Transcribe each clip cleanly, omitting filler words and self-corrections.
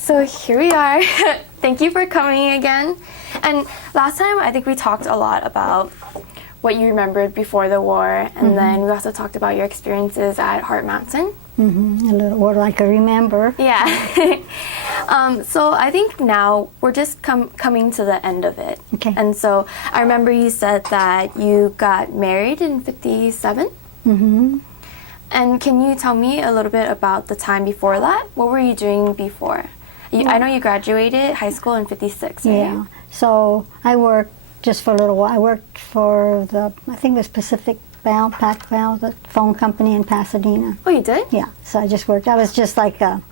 So here we are. Thank you for coming again. And last time I think we talked a lot about what you remembered before the war, and then we also talked about your experiences at Heart Mountain. A little what I can remember. Yeah. So I think now we're just coming to the end of it. Okay. And so I remember you said that you got married in 57. And can you tell me a little bit about the time before that? What were you doing before? I know you graduated high school in 56, right? Yeah. So I worked just for a little while. I worked for I think it was Pacific Pac Bell, the phone company in Pasadena. Oh, you did? Yeah. So I just worked. I was just like a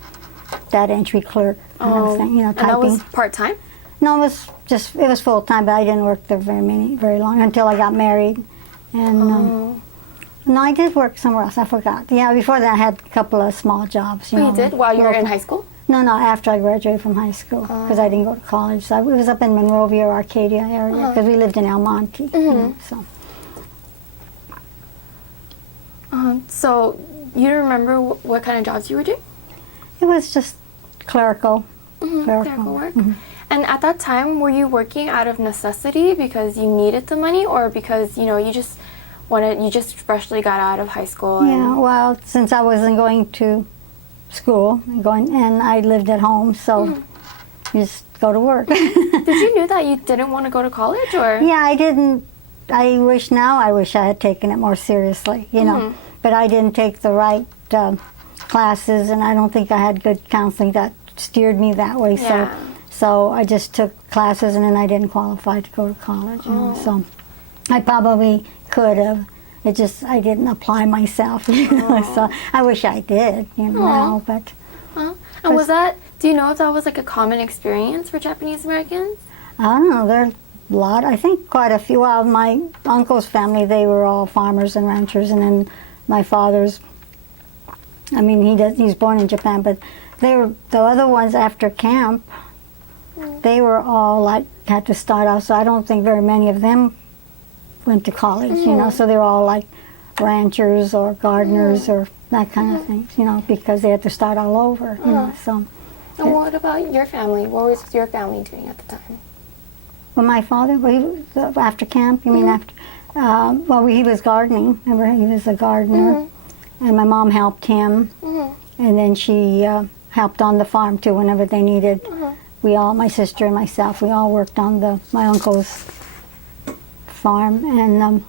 data entry clerk kind of thing, typing. And that was part-time? No, it was full-time, but I didn't work there very long until I got married. And no, I did work somewhere else. I forgot. Yeah, before that I had a couple of small jobs. You did? While you were in high school? No, after I graduated from high school, because I didn't go to college. So it was up in Monrovia, Arcadia area, because we lived in El Monte. So you remember what kind of jobs you were doing? It was just clerical. Clerical work. And at that time, were you working out of necessity because you needed the money, or because you just freshly got out of high school? Yeah, well, since I wasn't going to school and I lived at home, so just go to work. Did you know that you didn't want to go to college, or? Yeah, I didn't. I wish I had taken it more seriously, but I didn't take the right classes, and I don't think I had good counseling that steered me that way. Yeah. So I just took classes, and then I didn't qualify to go to college. So I probably could have. I didn't apply myself. So I wish I did, now, but. And was that? Do you know if that was like a common experience for Japanese Americans? I don't know. There are a lot. I think quite a few. Well, my uncle's family, they were all farmers and ranchers, and then my father's. I mean, he's born in Japan, but the other ones after camp. They were all had to start out. So I don't think very many of them went to college. So they were all like ranchers or gardeners or that kind of things. Because they had to start all over. So. And what about your family? What was your family doing at the time? Well, my father, after camp, you mean after? He was gardening. Remember, he was a gardener. And my mom helped him. And then she helped on the farm, too, whenever they needed. My sister and myself, we all worked on my uncle's farm. And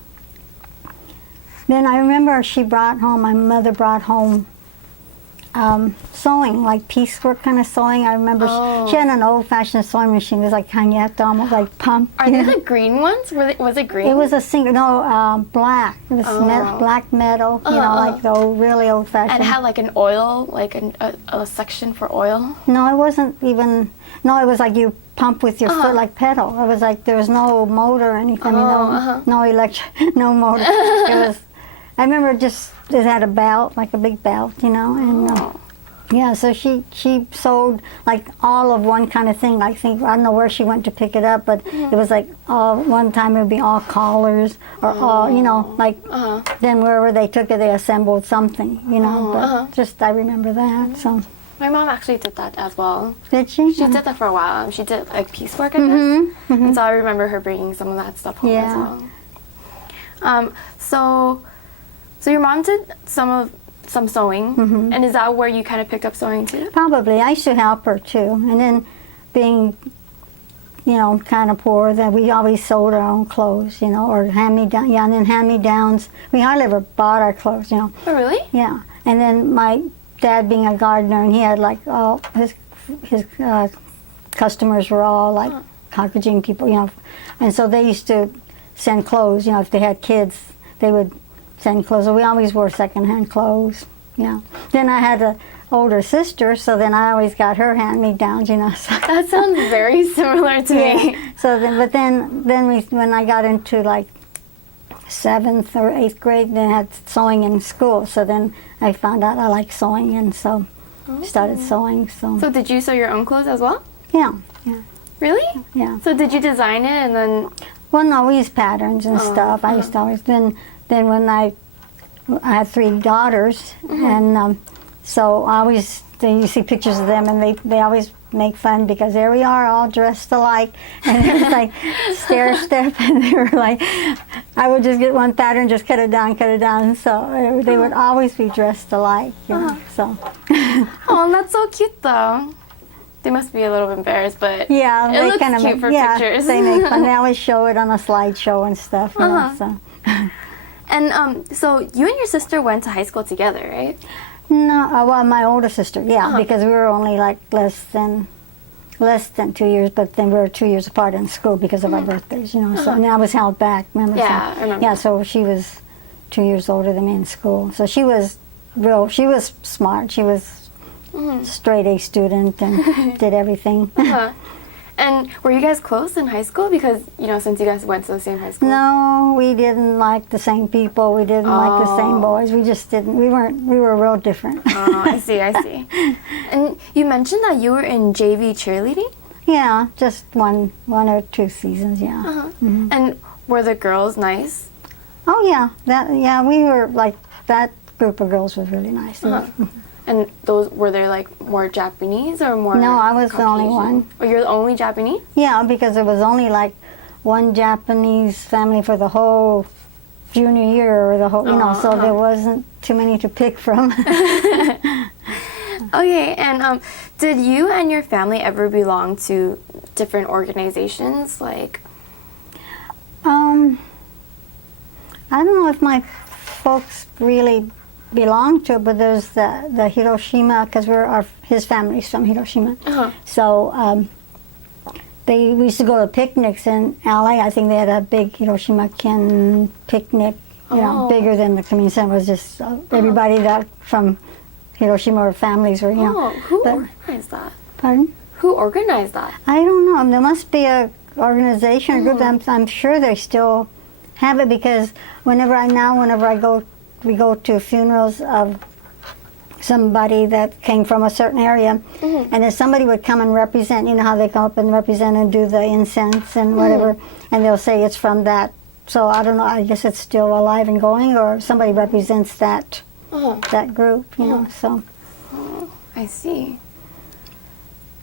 then I remember my mother brought home sewing, like piecework kind of sewing. I remember she had an old-fashioned sewing machine. It was like kind of, you have to almost like pump. Are they the green ones? Was it green? It was a single, black. It was black metal, like the really old-fashioned. And it had like an oil, like a section for oil? No, it wasn't even, it was like you pump with your foot, like pedal. It was like there was no motor or anything, no electric, no motor. It was, I remember it had a belt, like a big belt, and yeah, so she sewed like all of one kind of thing. I don't know where she went to pick it up, but it was like one time it would be all collars or all, then wherever they took it, they assembled something, but just I remember that, so. My mom actually did that as well. Did she? She did that for a while. She did like piecework, I guess. And so I remember her bringing some of that stuff home as well. So your mom did some sewing, and is that where you kind of picked up sewing too? Probably. I used to help her too, and then being, kind of poor, that we always sewed our own clothes, or hand-me-down. Yeah, and then hand-me-downs. We hardly ever bought our clothes, Oh, really? Yeah, and then my dad being a gardener, and he had like all his customers were all like Caucasian people, and so they used to send clothes. If they had kids, they would send clothes. So we always wore secondhand clothes. Yeah. Then I had an older sister, so then I always got her hand-me-downs. So. That sounds very similar to me. So then when I got into like 7th or 8th grade, then I had sewing in school. So then I found out I liked sewing, and so started sewing. So did you sew your own clothes as well? Yeah. Really? Yeah. So did you design it and then? Well, no, we used patterns and stuff. I used to always then when I had 3 daughters, and so I always you see pictures of them, and they always make fun because there we are all dressed alike, and it was like stair step, and they were like, I would just get one pattern, just cut it down, so they would always be dressed alike, you know, so. Oh, that's so cute though. They must be a little embarrassed, but yeah, it looks cute for pictures. They make fun. They always show it on a slideshow and stuff, you know, so. And so you and your sister went to high school together, right? No, well, my older sister, yeah, because we were only like less than 2 years, but then we were 2 years apart in school because of our birthdays, you know. So and I was held back, remember? Yeah, so, I remember. Yeah, so she was 2 years older than me in school. So she was smart. She was straight A student and did everything. And were you guys close in high school? Because, you know, since you guys went to the same high school. No, we didn't like the same people. We didn't like the same boys. We just didn't. We were real different. Oh, I see. And you mentioned that you were in JV cheerleading? Yeah, just one or two seasons, yeah. And were the girls nice? Oh, yeah. We were like, that group of girls was really nice. And were there like more Japanese or more? No, I was the only one. Oh, you're the only Japanese? Yeah, because there was only like one Japanese family for the whole junior year, or the whole, you know, so there wasn't too many to pick from. Okay, and did you and your family ever belong to different organizations, like? I don't know if my folks really belong to it, but there's the Hiroshima, because his family's from Hiroshima. So we used to go to picnics in LA. I think they had a big Hiroshima Ken picnic, you know, bigger than the community center. It was just everybody that from Hiroshima or families were, you know. Who organized that? Pardon? Who organized that? I don't know. There must be a organization or group. I'm sure they still have it, because whenever we go to funerals of somebody that came from a certain area, and then somebody would come and represent, you know how they come up and represent and do the incense and whatever, and they'll say it's from that. So I don't know, I guess it's still alive and going, or somebody represents that that group, you know, so. I see.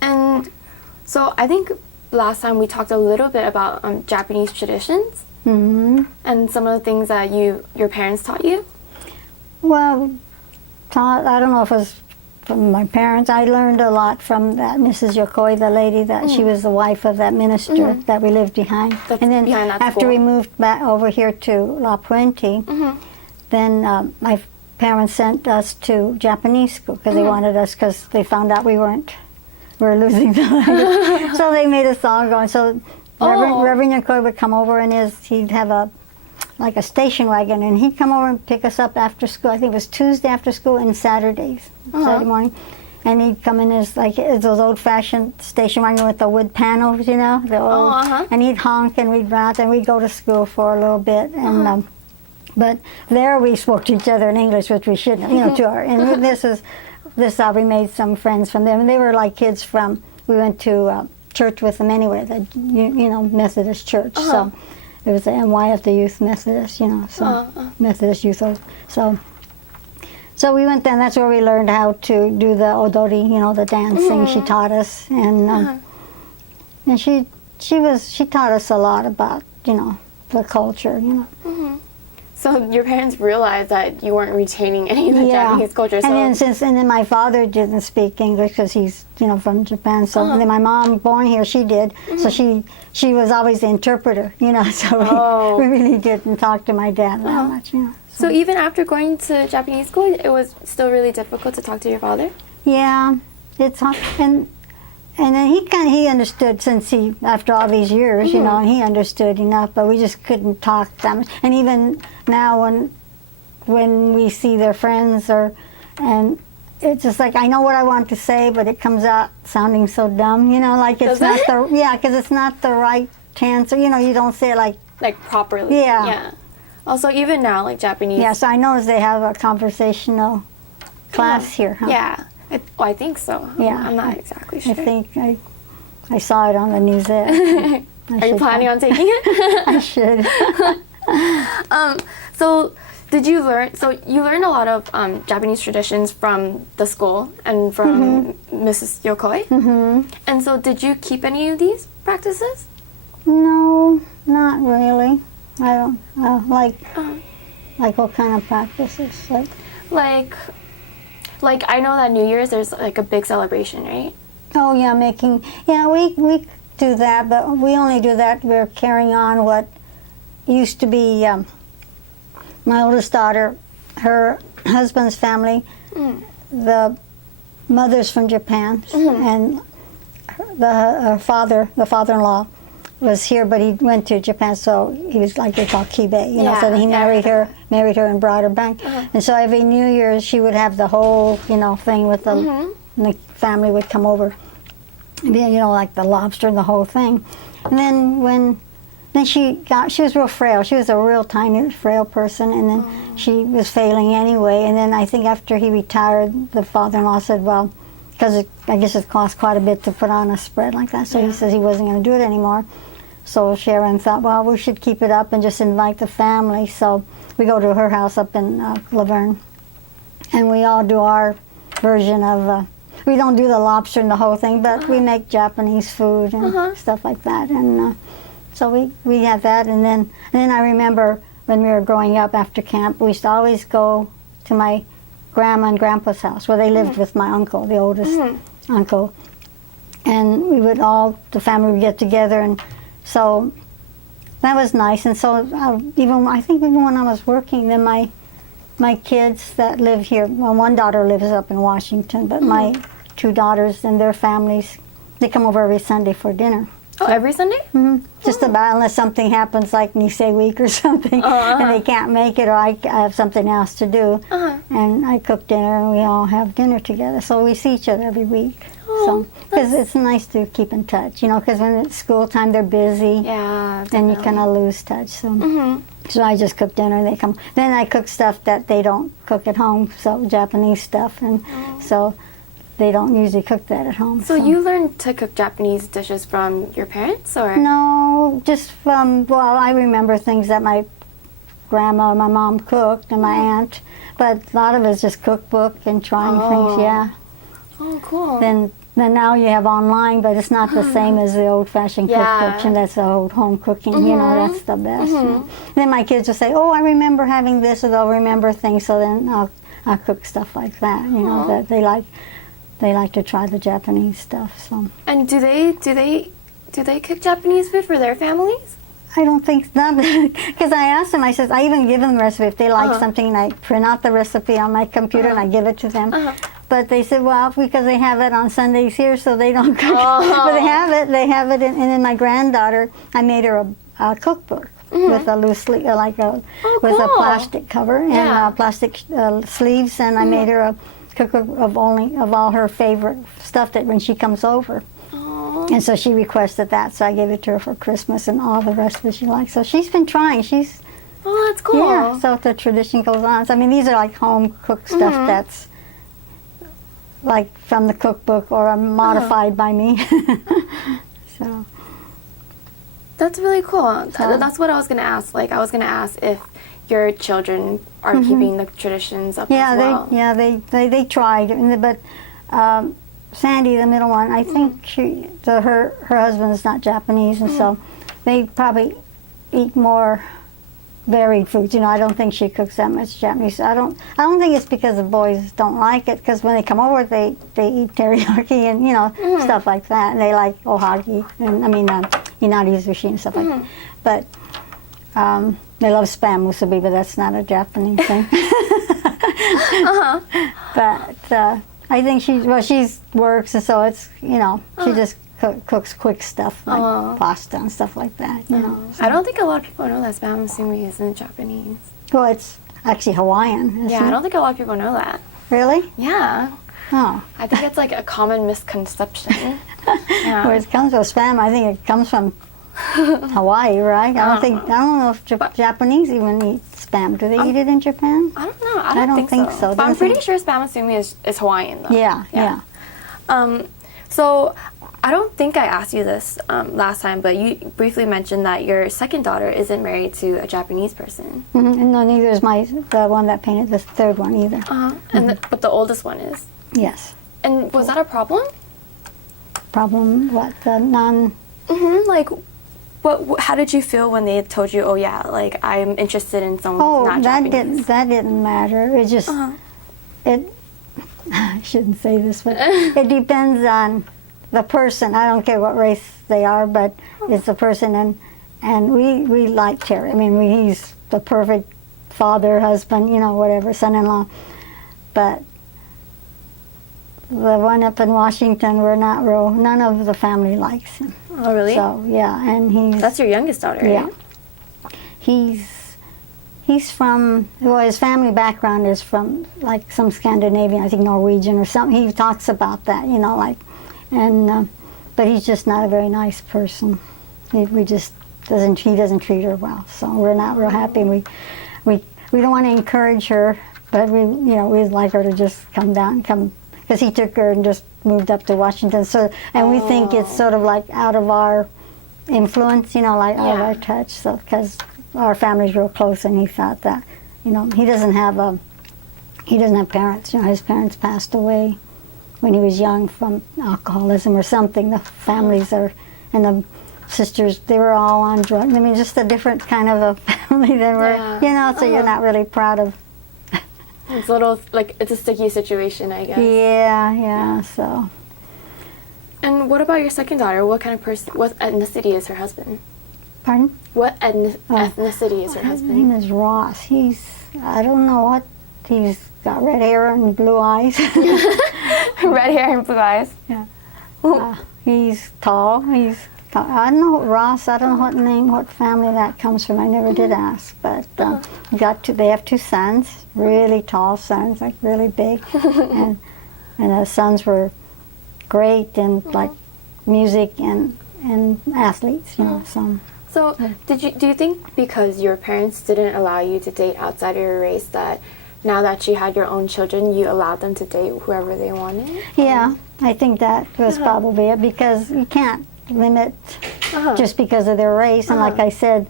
And so I think last time we talked a little bit about Japanese traditions and some of the things that your parents taught you. Well, I don't know if it was from my parents. I learned a lot from that Mrs. Yokoi, the lady that she was the wife of that minister that we lived behind. And then after we moved back over here to La Puente, then my parents sent us to Japanese school because they wanted us, because they found out we were losing the language. So they made us all go. So Reverend Yokoi would come over, and he'd have a station wagon, and he'd come over and pick us up after school. I think it was Tuesday after school and Saturday morning. And he'd come in as those old-fashioned station wagon with the wood panels, you know, the old, and he'd honk, and we'd run out, and we'd go to school for a little bit. And but there we spoke to each other in English, which we shouldn't have, you know, to our. And we made some friends from them. And they were like kids from. We went to church with them anyway, the Methodist church. So. It was the NY of the Youth Methodist, you know, so Methodist Youth. So we went there, and that's where we learned how to do the odori, you know, the dancing. She taught us, and she taught us a lot about, you know, the culture, you know. So your parents realized that you weren't retaining any of the Japanese culture. So. And then my father didn't speak English because he's, you know, from Japan. So and then my mom, born here, she did. So she was always the interpreter, you know. So we really didn't talk to my dad that much, you know. So even after going to Japanese school, it was still really difficult to talk to your father? Yeah, it's hard. And then he understood, since after all these years, you know, he understood enough, but we just couldn't talk that much. And even now when we see their friends, and it's just like, I know what I want to say, but it comes out sounding so dumb, you know, like it's not because it's not the right answer, you know, you don't say it like properly. Yeah. Also, even now, like Japanese. Yeah, so I know they have a conversational class here, huh? Yeah. I think so. Yeah. I'm not exactly sure. I think I saw it on the news there. Are you planning on taking it? I should. So Did you learn? So you learned a lot of Japanese traditions from the school and from Mrs. Yokoi. Mm-hmm. And so, did you keep any of these practices? No, not really. I don't like what kind of practices? Like I know that New Year's there's like a big celebration, right? Oh yeah, we do that, but we only do that. We're carrying on what used to be my oldest daughter, her husband's family, the mother's from Japan, and the father-in-law was here, but he went to Japan, so he was like they call kibe, you know. So he married her and brought her back. And so every New Year's she would have the whole, thing with and the family would come over, like the lobster and the whole thing. And then she was real frail. She was a real tiny, frail person, and then she was failing anyway. And then I think after he retired, the father-in-law said, well, because I guess it cost quite a bit to put on a spread like that, so he says he wasn't going to do it anymore. So Sharon thought, well, we should keep it up and just invite the family. So we go to her house up in Laverne, and we all do our version of, we don't do the lobster and the whole thing, but we make Japanese food and stuff like that. And so we have that. And then I remember when we were growing up after camp, we used to always go to my grandma and grandpa's house where they lived with my uncle, the oldest uncle. And we would the family would get together, and so that was nice. And so I think even when I was working, then my kids that live here, well, one daughter lives up in Washington, but my two daughters and their families, they come over every Sunday for dinner. Oh, every Sunday? Mm-hmm. Just about, unless something happens like Nisei week or something, and they can't make it, or I have something else to do, and I cook dinner, and we all have dinner together. So we see each other every week. Because it's nice to keep in touch, because when it's school time, they're busy, and you kind of lose touch. So I just cook dinner, and they come. Then I cook stuff that they don't cook at home, so Japanese stuff, and so they don't usually cook that at home. So you learned to cook Japanese dishes from your parents, or? No, just from, I remember things that my grandma, my mom cooked, and my aunt, but a lot of it's just cookbook and trying things, Oh, cool. Then now you have online, but it's not the same as the old-fashioned cookbooks, and that's the old home cooking, that's the best. Then my kids will say, oh, I remember having this, or they'll remember things, so then I'll cook stuff like that, that they like. They like to try the Japanese stuff. So. And do they cook Japanese food for their families? I don't think not, because I asked them. I said I even give them the recipe if they like something, and I print out the recipe on my computer and I give it to them. But they said, well, because they have it on Sundays here, so they don't cook. But they have it. And then my granddaughter, I made her a cookbook with a loose sleeve, with a plastic cover and plastic sleeves, and I made her a cookbook of all her favorite stuff that when she comes over. And so she requested that, so I gave it to her for Christmas, and all the rest of it she likes. So she's been trying. Oh, that's cool. Yeah, so the tradition goes on. So, I mean, these are like home cooked stuff that's like from the cookbook or modified by me. So that's really cool. That's what I was going to ask. I was going to ask if your children are keeping the traditions up as well. They tried, but Sandy, the middle one, I think her husband's not Japanese, and so they probably eat more varied foods. I don't think she cooks that much Japanese. I don't think it's because the boys don't like it, because when they come over, they eat teriyaki and stuff like that, and they like ohagi and inari sushi and stuff like that. But they love spam musubi, but that's not a Japanese thing. But I think she works, and so it's she just cooks quick stuff like pasta and stuff like that. So. I don't think a lot of people know that spam musubi isn't Japanese. Well, it's actually Hawaiian. I don't think a lot of people know that. Really? Yeah. Oh. I think it's like a common misconception. Where it comes from spam, I think it comes from Hawaii, right? I don't know if Japanese even eat spam. Do they eat it in Japan? I don't know. I don't think so. But I'm pretty sure spam musubi is Hawaiian, though. Yeah. So I don't think I asked you this last time, but you briefly mentioned that your second daughter isn't married to a Japanese person. And no, neither is the one that painted the third one either. But the oldest one is. Yes. And was that a problem? Problem? What? The non. Like, how did you feel when they told you, oh yeah, like I'm interested in someone who's not Japanese? That didn't matter. It just it. I shouldn't say this, but it depends on the person. I don't care what race they are, but it's the person, and we like Terry. I mean, he's the perfect father, husband, you know, whatever, son-in-law. But the one up in Washington, none of the family likes him. Oh, really? So, yeah, and That's your youngest daughter, right? Yeah. He's from, well, his family background is from, like, some Scandinavian, I think Norwegian or something. He talks about that, you know, like, and, but he's just not a very nice person. He doesn't treat her well, so we're not real happy. We don't want to encourage her, but we'd like her to just come down, because he took her and just moved up to Washington. So, and we think it's sort of like out of our influence, you know, like out of our touch. So, because our family's real close, and he thought that, you know, he doesn't have parents. You know, his parents passed away when he was young from alcoholism or something. The families and the sisters, they were all on drugs. I mean, just a different kind of a family than we're, you know. So you're not really proud of. It's a little, like, it's a sticky situation, I guess. Yeah, so. And what about your second daughter? What kind of person, what ethnicity is her husband? Pardon? What ethnicity is her husband? His name is Ross. I don't know what, he's got red hair and blue eyes. Red hair and blue eyes? Yeah. He's tall. I don't know, Ross, I don't know what family that comes from. I never did ask, but they have two sons, really tall sons, like really big, and the sons were great in like music and athletes, you know. So do you think because your parents didn't allow you to date outside of your race, that now that you had your own children, you allowed them to date whoever they wanted? Yeah, I think that was probably it, because you can't limit just because of their race. And like I said,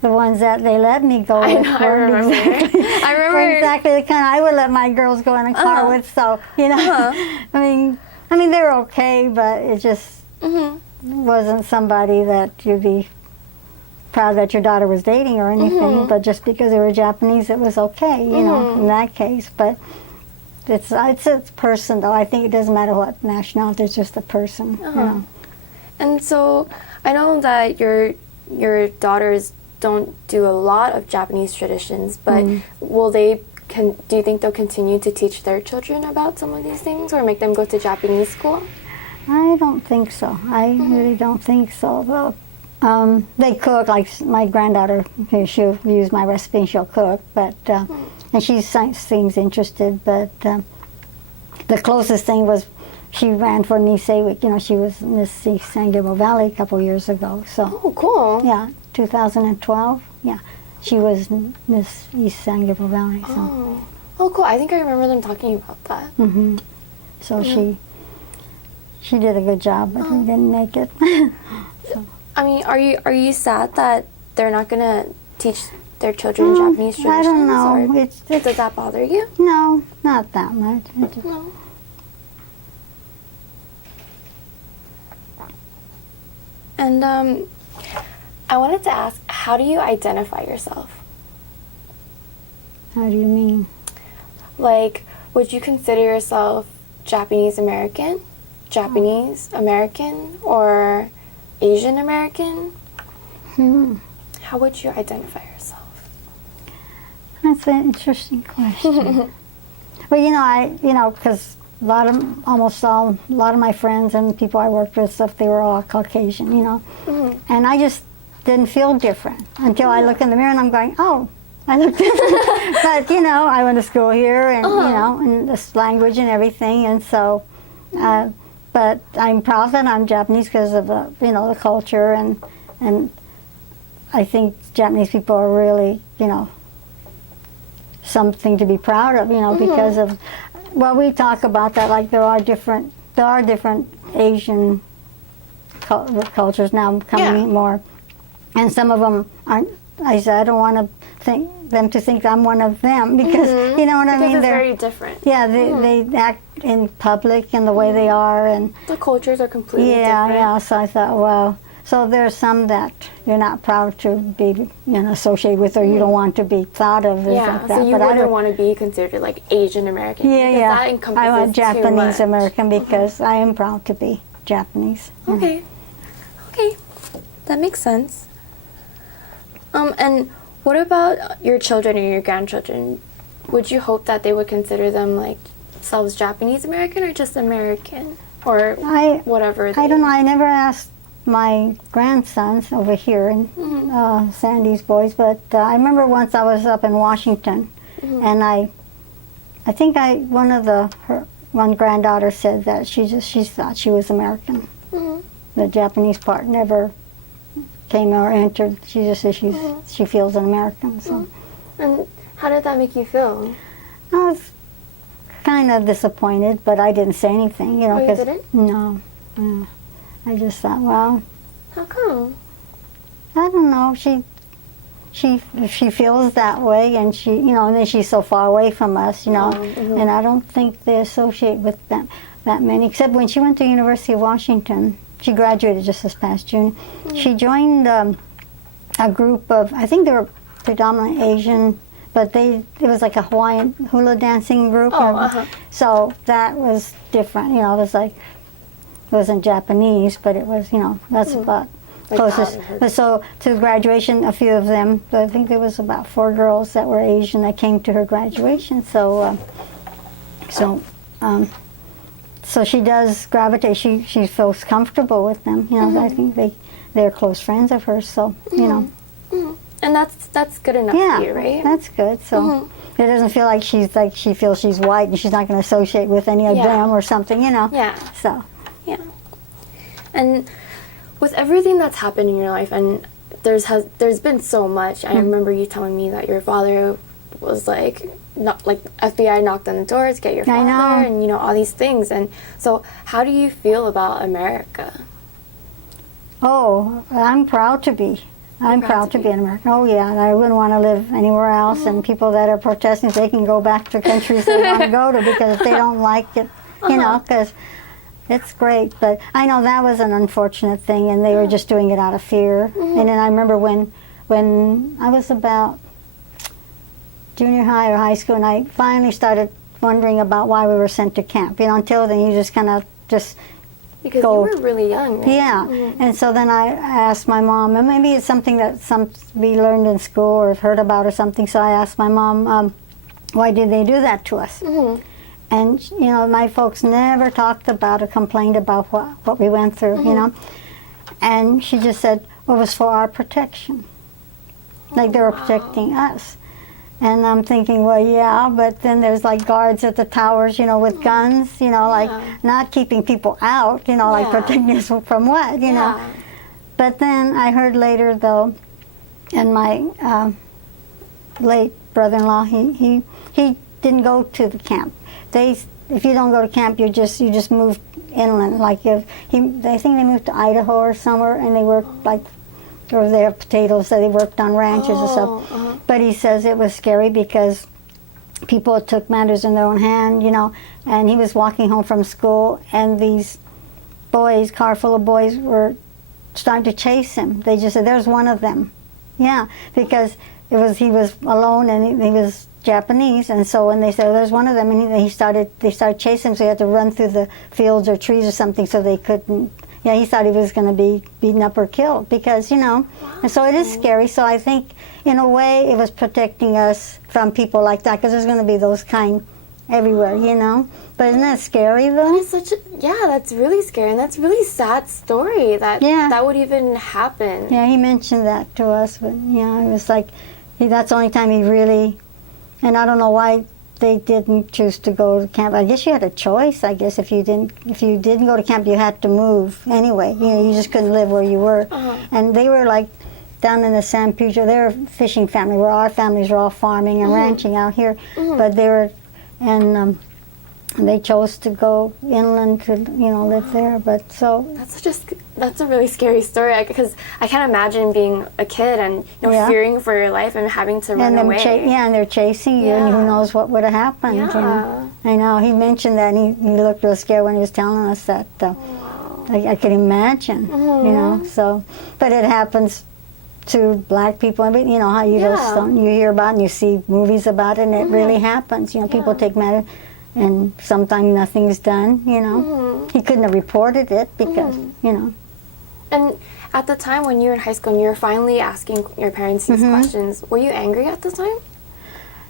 the ones that they let me go with weren't exactly the kind I would let my girls go in a car with. So, you know, I mean they were okay, but it just wasn't somebody that you'd be proud that your daughter was dating or anything. But just because they were Japanese, it was okay, you know, in that case. But it's a person, though. I think it doesn't matter what nationality; it's just a person, you know. And so I know that your daughters don't do a lot of Japanese traditions, but do you think they'll continue to teach their children about some of these things, or make them go to Japanese school? I don't think so. I really don't think so. Well, they cook, like my granddaughter, she'll use my recipe and she'll cook, but and she seems interested, but the closest thing was she ran for Nisei, you know, she was Miss East San Gabriel Valley a couple years ago. So. Oh, cool. Yeah, 2012. Yeah, she was Miss East San Gabriel Valley. So. Oh, cool. I think I remember them talking about that. So she did a good job, but didn't make it. So. I mean, are you sad that they're not gonna teach their children Japanese traditions? I don't know. Does that bother you? No, not that much. No. And I wanted to ask, how do you identify yourself? How do you mean? Like, would you consider yourself Japanese American, Japanese American, or Asian American? How would you identify yourself? That's an interesting question. Well, because a lot of my friends and people I worked with, they were all Caucasian, you know. And I just didn't feel different until I look in the mirror and I'm going, oh, I look different. But, you know, I went to school here and, you know, and this language and everything. And so, but I'm proud that I'm Japanese because of the, you know, the culture. And I think Japanese people are really, you know, something to be proud of, you know, because of, well, we talk about that, like there are different Asian cultures now coming more, and some of them aren't. I said I don't want to think I'm one of them because you know what I mean. Because it's they're very different. Yeah, they act in public and the way they are, and the cultures are completely different. Yeah. So I thought, well, so there's some that you're not proud to be associated with, or you don't want to be thought of as like that. So you but wouldn't want to be considered like Asian American. Yeah. That encompasses I want Japanese too much. American because I am proud to be Japanese. Okay. Okay, that makes sense. And what about your children or your grandchildren? Would you hope that they would consider themselves Japanese American or just American or whatever? I don't know. I never asked my grandsons over here and Sandy's boys, but I remember once I was up in Washington, and I think one granddaughter said that she thought she was American. The Japanese part never came or entered. She just says she feels an American. So. And how did that make you feel? I was kind of disappointed, but I didn't say anything. You know, you didn't? No. I just thought, well. How come? I don't know. She feels that way, and and then she's so far away from us, and I don't think they associate with that many, except when she went to University of Washington. She graduated just this past June. She joined a group of, I think they were predominantly Asian, but it was like a Hawaiian hula dancing group. So that was different. It was like, it wasn't Japanese, but it was, that's about closest. But so to graduation, a few of them, I think there was about 4 girls that were Asian that came to her graduation. So she does gravitate. She feels comfortable with them. I think they're close friends of hers. So And that's good enough for you, right? That's good. So it doesn't feel like she feels she's white and she's not going to associate with any of them or something. Yeah. So. Yeah. And with everything that's happened in your life, and there's been so much. I remember you telling me that your father was not FBI knocked on the door to get your father, and all these things. And so, how do you feel about America? Oh, I'm proud to be. I'm proud to be an American. Oh yeah, and I wouldn't want to live anywhere else. And people that are protesting, they can go back to countries they want to go to because if they don't like it, because it's great. But I know that was an unfortunate thing, and they were just doing it out of fear. And then I remember when I was about junior high or high school, and I finally started wondering about why we were sent to camp. Until then you just kind of just because go. You were really young, right? Yeah. And so then I asked my mom, and maybe it's something that we learned in school or heard about or something. So I asked my mom, why did they do that to us? And my folks never talked about or complained about what we went through. And she just said, well, it was for our protection. Like they were protecting us. And I'm thinking, well, yeah, but then there's guards at the towers, with guns, not keeping people out, protecting us from what, But then I heard later, though, and my late brother-in-law, he didn't go to the camp. If you don't go to camp, you just move inland. I think they moved to Idaho or somewhere, and they worked or their potatoes, so they worked on ranches and stuff. But he says it was scary because people took matters in their own hand, and he was walking home from school, and these boys, car full of boys, were starting to chase him. They just said, there's one of them. Yeah, because he was alone, and he was Japanese, and so when they said, there's one of them, and they started chasing him, so he had to run through the fields or trees or something so they couldn't. Yeah, he thought he was going to be beaten up or killed because, and so it is scary. So I think, in a way, it was protecting us from people like that because there's going to be those kind everywhere, But isn't that scary, though? That's really scary, and that's a really sad story that would even happen. Yeah, he mentioned that to us, but, it was that's the only time he really, and I don't know why they didn't choose to go to camp. I guess you had a choice. I guess if you didn't go to camp, you had to move anyway. You just couldn't live where you were. And they were down in the San Pedro. They're a fishing family, where our families are all farming and ranching out here. But they were, and they chose to go inland to live there. But so that's such That's a really scary story because I can't imagine being a kid and fearing for your life and having to run away. And they're chasing you, and who knows what would have happened. Yeah. I know. He mentioned that, and he looked real scared when he was telling us that. I could imagine, you know. So, but it happens to black people. I mean, you know how you just don't, you hear about it and you see movies about it, and it really happens. You know, people take matters, and sometimes nothing's done. You know, he couldn't have reported it because you know. And at the time when you were in high school and you were finally asking your parents these questions, were you angry at the time?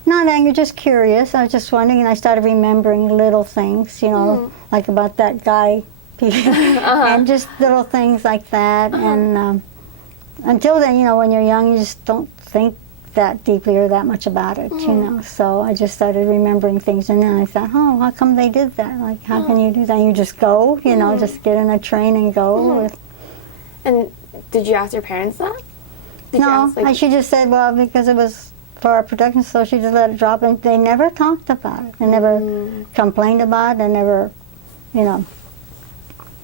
Not angry, just curious. I was just wondering, and I started remembering little things, you know, like about that guy, and just little things like that. And until then, you know, when you're young, you just don't think that deeply or that much about it, you know. So I just started remembering things, and then I thought, oh, how come they did that? Like, how can you do that? You just go, you know, just get in a train and go. And did you ask your parents that? No, she just said, well, because it was for our production, so she just let it drop, and they never talked about it. They never complained about it. They never, you know,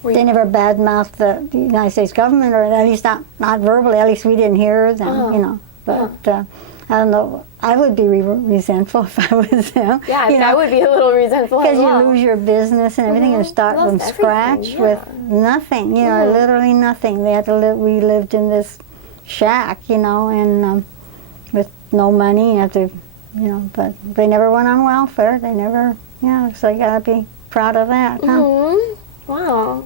they never badmouthed the United States government, or at least not verbally. At least we didn't hear them, you know. But I don't know. I would be resentful if I was them. Yeah, you know, I would be a little resentful as well. Because you lose your business and everything, and start from scratch with nothing. You know, literally nothing. They had to live. We lived in this shack, you know, and with no money. You have to, you know. But they never went on welfare. They never. Yeah, so you gotta be proud of that. Huh? Wow.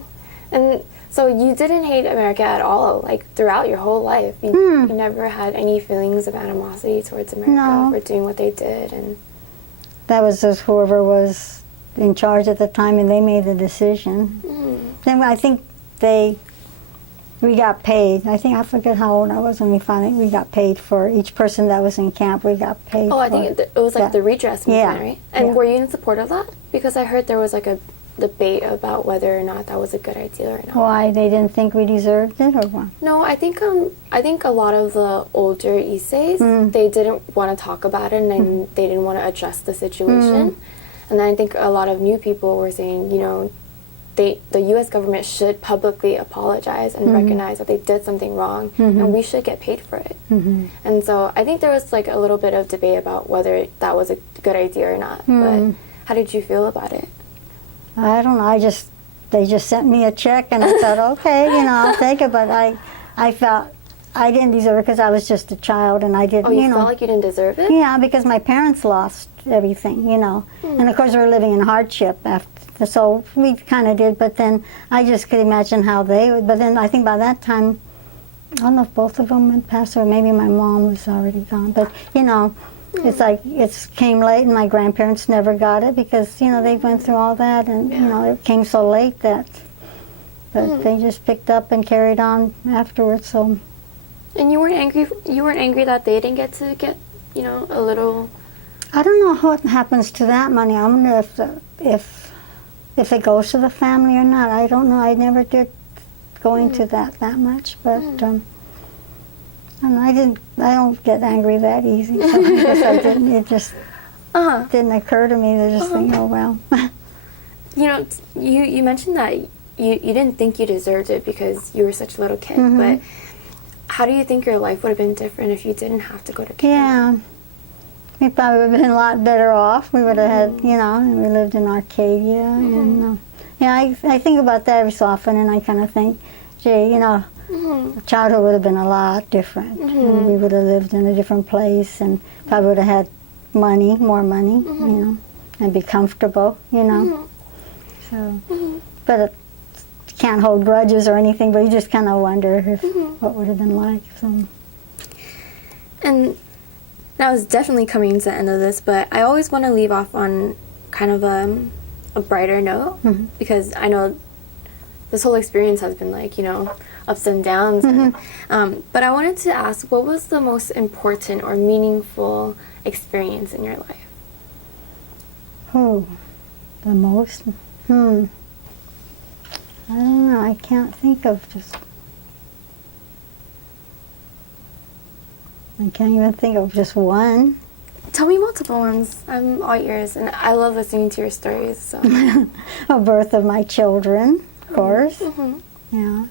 And so you didn't hate America at all, like throughout your whole life. You never had any feelings of animosity towards America for doing what they did, and that was just whoever was in charge at the time, and they made the decision. Then I think we got paid. I forget how old I was when we got paid for each person that was in camp. We got paid. Oh, I think it was like the redress movement, right? And were you in support of that? Because I heard there was like a debate about whether or not that was a good idea or not. Why, they didn't think we deserved it, or what? No, I think a lot of the older Issei's, they didn't want to talk about it, and they didn't want to address the situation. And then I think a lot of new people were saying, you know, the U.S. government should publicly apologize and recognize that they did something wrong, and we should get paid for it. And so I think there was like a little bit of debate about whether that was a good idea or not. But how did you feel about it? I don't know. They just sent me a check, and I thought, okay, you know, I'll take it. But I felt I didn't deserve it because I was just a child, and I didn't. Oh, you know, felt like you didn't deserve it? Yeah, because my parents lost everything, you know, and of course we were living in hardship after, so we kind of did. But then I just could imagine how they would. But then I think by that time, I don't know if both of them had passed, or maybe my mom was already gone. But you know. It's like it came late, and my grandparents never got it because, you know, they went through all that, and you know, it came so late that they just picked up and carried on afterwards. So. And you weren't angry. You weren't angry that they didn't get, you know, a little. I don't know what happens to that money. I wonder if it goes to the family or not. I don't know. I never did go into that much, but. And I don't get angry that easy. So I guess I didn't. It just didn't occur to me to just think, oh well. You know, you mentioned that you didn't think you deserved it because you were such a little kid. But how do you think your life would have been different if you didn't have to go to camp? Yeah, we probably would have been a lot better off. We would have had, you know, and we lived in Arcadia, and I think about that every so often, and I kind of think, gee, you know. Childhood would have been a lot different. And we would have lived in a different place, and probably would have had more money, you know, and be comfortable, you know. So, but it can't hold grudges or anything. But you just kind of wonder what would have been like. So. And now it's definitely coming to the end of this, but I always want to leave off on kind of a brighter note because I know this whole experience has been like, you know, ups and downs. But I wanted to ask, what was the most important or meaningful experience in your life? Oh, the most? I don't know. I can't think of I can't even think of just one. Tell me multiple ones. I'm all ears, and I love listening to your stories. So. A birth of my children, of course. Yeah.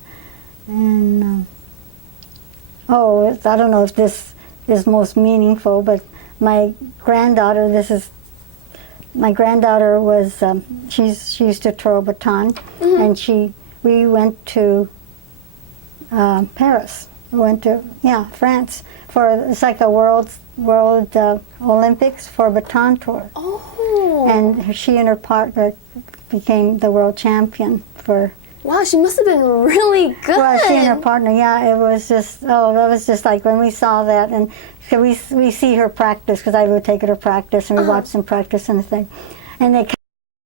I don't know if this is most meaningful, but my granddaughter, was, she used to throw a baton, and we went to Paris. We went to, France, it's like a world Olympics for baton tour. Oh. And she and her partner became the world champion for. Wow, she must have been really good. Well, she and her partner, it was just, that was just like when we saw that, and we see her practice, because I would take her to practice, and we watched them practice and the thing. And they